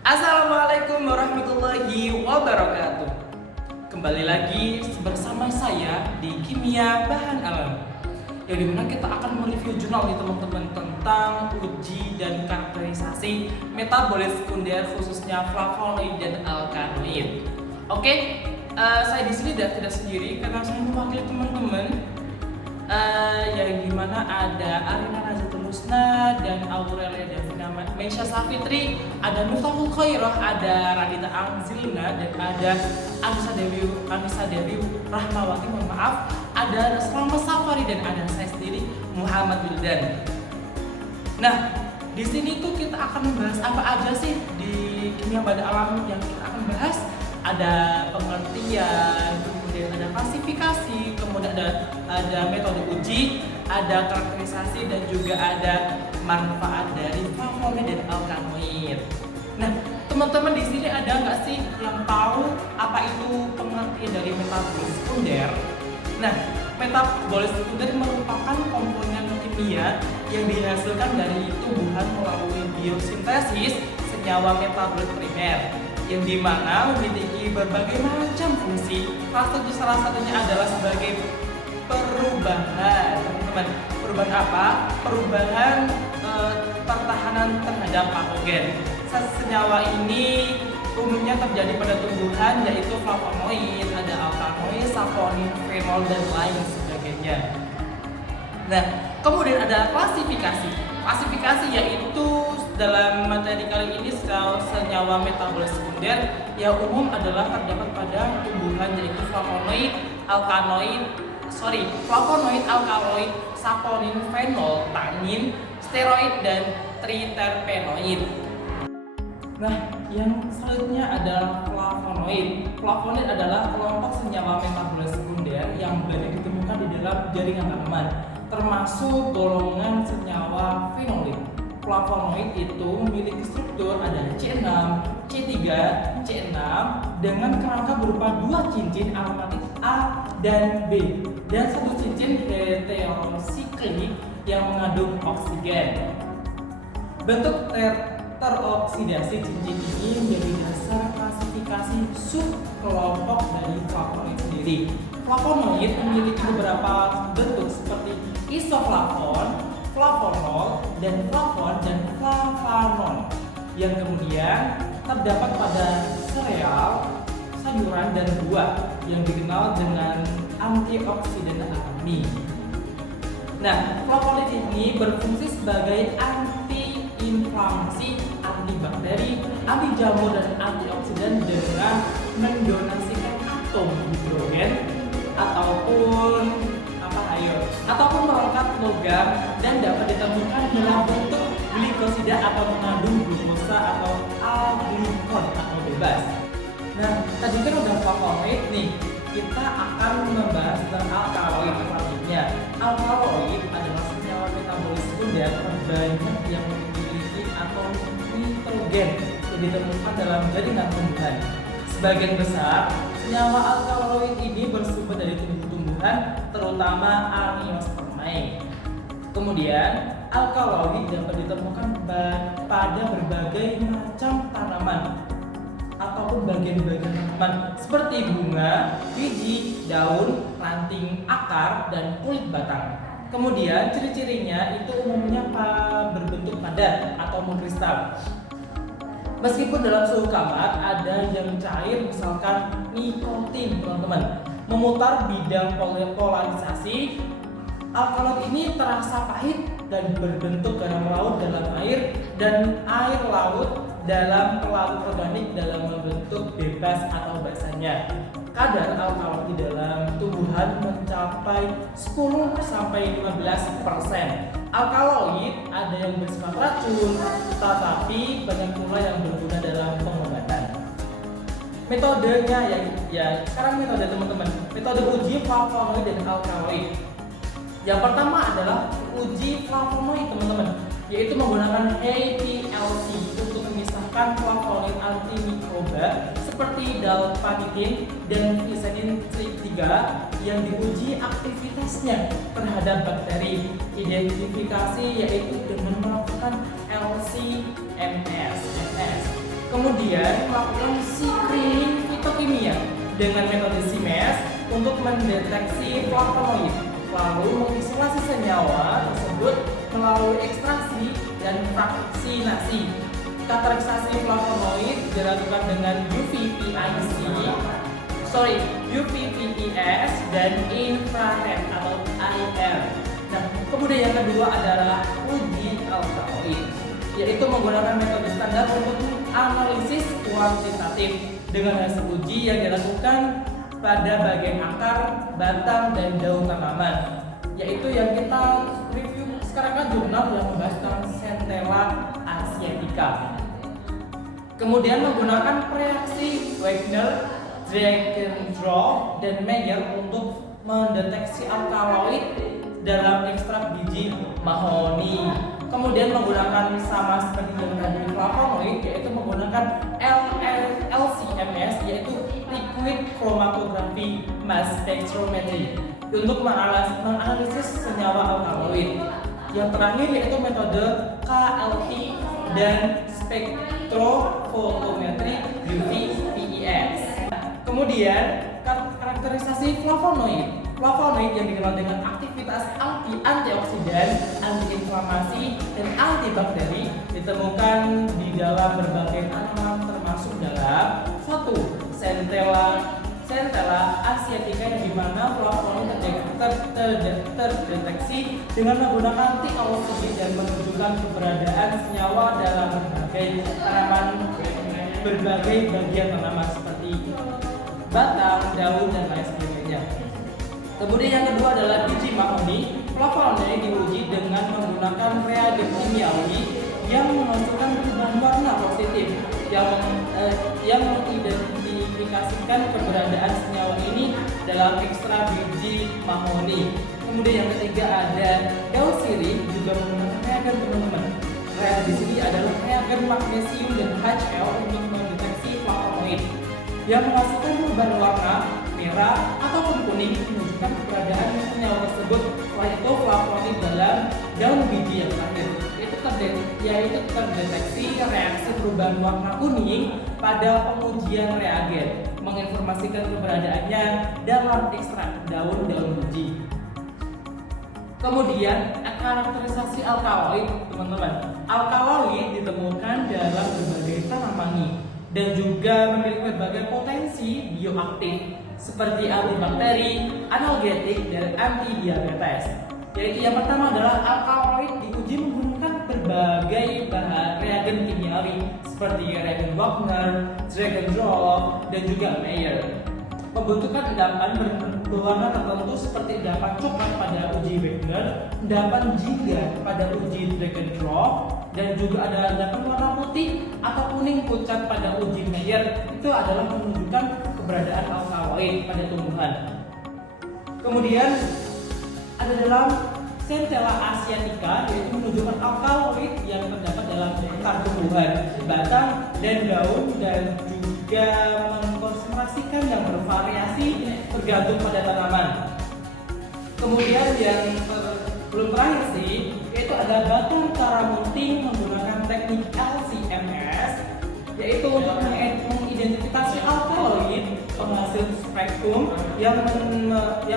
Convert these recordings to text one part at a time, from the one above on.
Assalamualaikum warahmatullahi wabarakatuh. Kembali lagi bersama saya di Kimia Bahan Alam, yang dimana kita akan mereview jurnal nih teman-teman tentang uji dan karakterisasi metabolit sekunder khususnya flavonoid dan alkaloid. Oke, saya di sini tidak sendiri karena saya mewakili teman-teman yang dimana ada Arina Nazatul Husna dan Aurelia Davina Meisha Safitri, ada Miftahul Khairah, ada Radita Angzilna, dan ada Anissa Dewi Rahmawati, mohon maaf, ada Selamat Safari, dan ada saya sendiri Muhammad Wildan. Nah, di sini tuh kita akan membahas apa aja sih di kimia bahan alam yang kita akan bahas. Ada pengertian, kemudian ada klasifikasi, kemudian ada metode uji, ada karakterisasi, dan juga ada manfaat dari flavonoid dan alkaloid. Nah, teman-teman di sini ada nggak sih yang tahu apa itu pengertian dari metabolit sekunder? Nah, metabolit sekunder merupakan komponen kimia yang dihasilkan dari tumbuhan melalui biosintesis senyawa metabolit primer, yang dimana memiliki berbagai macam fungsi. Salah satunya adalah sebagai perubahan, teman-teman. Perubahan apa? Perubahan pertahanan terhadap patogen. Senyawa ini umumnya terjadi pada tumbuhan, yaitu flavonoid, ada alkaloid, saponin, fenol, dan lain sebagainya. Nah, kemudian ada klasifikasi. Klasifikasi yaitu dalam materi kali ini senyawa metabolit sekunder yang umum adalah terdapat pada tumbuhan, yaitu flavonoid, alkaloid, saponin, fenol, tannin, steroid, dan triterpenoid. Nah, yang selanjutnya adalah flavonoid. Flavonoid adalah kelompok senyawa metabolit sekunder yang banyak ditemukan di dalam jaringan tanaman, termasuk golongan senyawa fenolid. Flavonoid itu memiliki struktur ada C6, C3, C6 dengan kerangka berupa dua cincin aromatik A dan B dan satu cincin heterosiklik yang mengandung oksigen. Bentuk teroksidasi cincin ini menjadi dasar klasifikasi subkelompok dari flavonoid sendiri. Flavonoid memiliki beberapa bentuk seperti isoflavon, flavonol, dan flavon dan flavanol yang kemudian terdapat pada sereal, sayuran, dan buah yang dikenal dengan antioksidan alami. Nah, flavonoid ini berfungsi sebagai anti-inflamasi, antibakteri, anti jamur, dan antioksidan dengan mendonasikan atom hidrogen ataupun perangkat logam, dan dapat ditemukan dalam bentuk glikosida atau mengandung glukosa atau alglikon atau bebas. Nah, tadi kan udah flavonoid nih, kita akan membahas tentang alkaloid selanjutnya. Alkaloid adalah senyawa metabolit sekunder terbanyak yang memiliki atom nitrogen yang ditemukan dalam jaringan tumbuhan. Sebagian besar senyawa alkaloid ini bersumber dari tumbuh-tumbuhan, terutama Areostomae. Kemudian, alkaloid dapat ditemukan pada berbagai macam tanaman ataupun bagian-bagian tanaman seperti bunga, biji, daun, ranting, akar, dan kulit batang. Kemudian, ciri-cirinya itu umumnya berbentuk padat atau mengkristal. Meskipun dalam suhu kamar ada yang cair, misalkan nikotin, teman-teman, memutar bidang polarisasi, alkaloid ini terasa pahit dan berbentuk garam laut dalam air dan air laut dalam pelarut organik dalam bentuk bebas atau basahnya. Kadar alkaloid di dalam tumbuhan mencapai 10-15%. Alkaloid ada yang bersifat racun, tetapi banyak pula yang berguna dalam pengobatan. Metodenya sekarang metode teman-teman. Metode uji flavonoid dan alkaloid. Yang pertama adalah uji flavonoid, teman-teman, yaitu menggunakan HPLC untuk memisahkan flavonoid antimikroba seperti dalpanitin dan visanin 3 yang diuji aktivitasnya terhadap bakteri. Identifikasi yaitu dengan melakukan LC-MS. Kemudian melakukan screening fitokimia dengan metode CMES untuk mendeteksi flavonoid, lalu mengisolasi senyawa tersebut melalui ekstraksi dan fraksinasi. Kategorisasi flavonoid dilakukan dengan UVPES dan infrared atau IR. Nah, kemudian yang kedua adalah uji alkaloid, yaitu menggunakan metode standar untuk analisis kuantitatif dengan hasil uji yang dilakukan pada bagian akar, batang, dan daun tanaman, yaitu yang kita review sekarang kan jurnal yang membahas tentang Centella asiatica. Kemudian menggunakan reaksi Wagner, Dragendorf, dan Meyer untuk mendeteksi alkaloid dalam ekstrak biji mahoni. Kemudian menggunakan sama seperti dengan tadi flavonoid, yaitu menggunakan LCMS, yaitu liquid chromatography mass spectrometry untuk menganalisis senyawa alkaloid. Yang terakhir yaitu metode KLT dan spektrofotometri UV-PES. Kemudian karakterisasi flavonoid. Flavonoid yang dikenal dengan aktivitas antioksidan, antiinflamasi, dan antibakteri ditemukan di dalam berbagai tanaman termasuk dalam 1. Centella asiatica, yang dimana flavonoid terdeteksi dengan menggunakan tikologi dan menunjukkan keberadaan senyawa dalam berbagai bagian tanaman seperti batang, daun, dan lain sebagainya. Kemudian yang kedua adalah biji mahoni. Flavonoid diuji dengan menggunakan reagen kimiawi yang menghasilkan perubahan warna positif yang mengidentifikasikan keberadaan senyawa ini dalam ekstrak biji mahoni. Kemudian yang ketiga ada daun sirih, juga menggunakan reagen teman-teman. Reagen di sini adalah reagen magnesium dan HCl untuk mendeteksi flavonoid yang menghasilkan perubahan warna merah ataupun kuning menunjukkan keberadaan senyawa tersebut. Setelah itu flavonoid dalam daun biji yang terakhir yaitu terdeteksi reaksi perubahan warna kuning pada pengujian reagen, menginformasikan keberadaannya dalam ekstrak daun biji. Kemudian karakterisasi alkaloid, teman-teman. Alkaloid ditemukan dalam berbagai tanaman dan juga memiliki berbagai potensi bioaktif seperti antibakteri, analgetik, dan antidiabetes. Yaitu yang pertama adalah alkaloid diuji menggunakan berbagai bahan reagen kimiawi seperti reagen Wagner, Dragendorf, dan juga Meyer. Membutuhkan endapan berwarna tertentu seperti endapan coklat pada uji Wagner, endapan jingga pada uji Dragendorf, dan juga ada endapan warna putih atau kuning pucat pada uji Meyer. Itu adalah menunjukkan keberadaan alkaloid pada tumbuhan. Kemudian ada dalam Centella asiatica, yaitu menunjukkan alkaloid yang terdapat dalam akar tumbuhan, batang, dan daun, dan juga mengkonsentrasikan yang bervariasi tergantung pada tanaman. Kemudian yang belum terakhir sih, yaitu ada batang karamunting menggunakan teknik LCMS, yaitu untuk mengidentifikasi alkaloid penghasil spektrum yang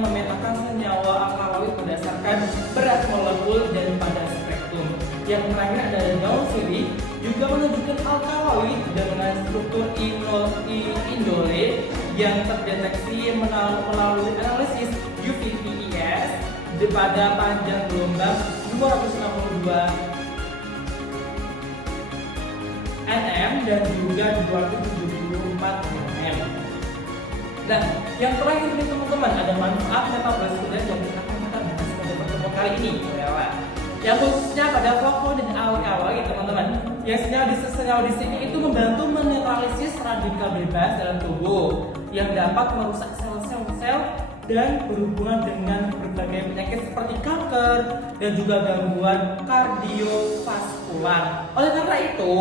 memetakan senyawa alkaloid berdasarkan berat molekul daripada spektrum. Yang terakhir ada daun sirih, juga menunjukkan alkaloid dengan struktur indole yang terdeteksi melalui analisis UV-PES pada panjang gelombang 262 nm dan juga 274 nm. Nah, yang terakhir nih teman-teman, ada manfaat metabolisme yang kita akan bahas pada pertemuan kali ini, yang khususnya pada flavonoid dan alkaloid, teman-teman. Yang senyawa di sini itu membantu menetralisis radikal bebas dalam tubuh yang dapat merusak sel-sel dan berhubungan dengan berbagai penyakit seperti kanker dan juga gangguan kardiovaskular. Oleh karena itu,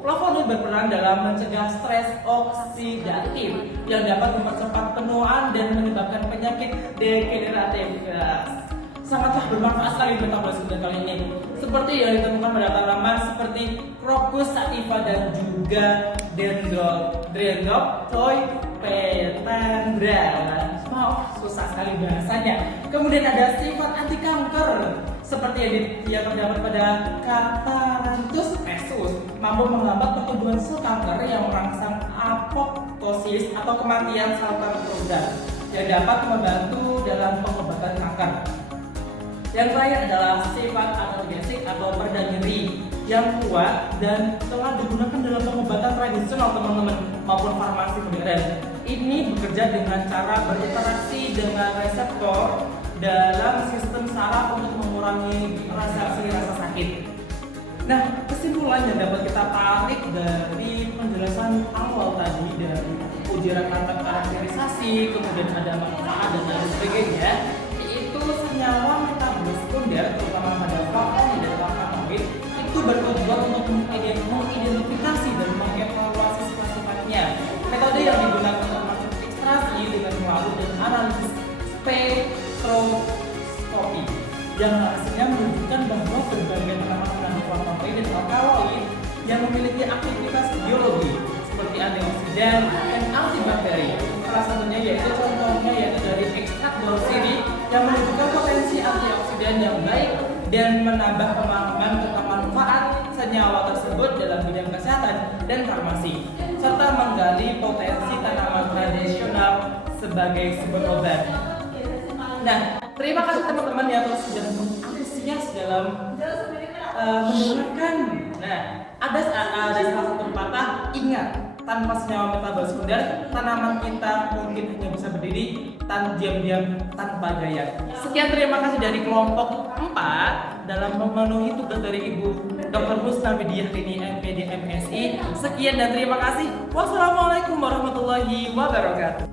flavonoid berperan dalam mencegah stres oksidatif yang dapat mempercepat penuaan dan menyebabkan penyakit degeneratif. sangatlah bermanfaat sekali di metabolisme sekunder kali ini. Seperti yang ditemukan pada tanaman seperti Crocus sativa dan juga Dendroctoipetandra. Maaf, susah sekali bahasanya. Kemudian ada sifat anti kanker seperti yang terdapat pada Catharanthus mesus, mampu menghambat pertumbuhan sel kanker yang merangsang apoptosis atau kematian sel kanker yang dapat membantu dalam pengobatan kanker. Yang terakhir adalah sifat analgesik atau pereda nyeri yang kuat dan telah digunakan dalam pengobatan tradisional teman-teman maupun farmasi modern. Ini bekerja dengan cara berinteraksi dengan reseptor dalam sistem saraf untuk mengurangi rasa sakit. Nah, kesimpulan yang dapat kita tarik dari penjelasan awal tadi dari uji rangkaian karakterisasi, kemudian ada manfaat dan lain sebagainya, yaitu senyawa metabolis sekunder terutama pada flavonoid dan flavonoid itu bertujuan untuk mengidentifikasi dan mengevaluasi sifatnya. Metode yang digunakan termasuk ekstraksi dengan melalui dan analisis spektroskopi yang hasilnya menunjukkan bahwa berbagai tanaman flavonoid dan alkaloid yang memiliki aktivitas biologi seperti antioksidan dan antibakteri. Salah satunya yaitu contohnya yaitu dari ekstrak daun sirih yang menunjukkan potensi antioksidan yang baik dan menambah pemahaman tentang manfaat senyawa tersebut dalam bidang kesehatan dan farmasi, serta menggali potensi tanaman tradisional sebagai sumber obat. Nah, terima kasih teman-teman yang terus sudah antusias dalam mendengarkan. Nah, ada salah satu pepatah, ingat, tanpa senyawa metabolis sekunder, tanaman kita mungkin hanya bisa berdiri diam-diam tanpa gaya. Sekian, terima kasih dari kelompok 4 dalam memenuhi tugas dari Ibu Dr. Husna Widiarini MPD MSI. Sekian dan terima kasih. Wassalamualaikum warahmatullahi wabarakatuh.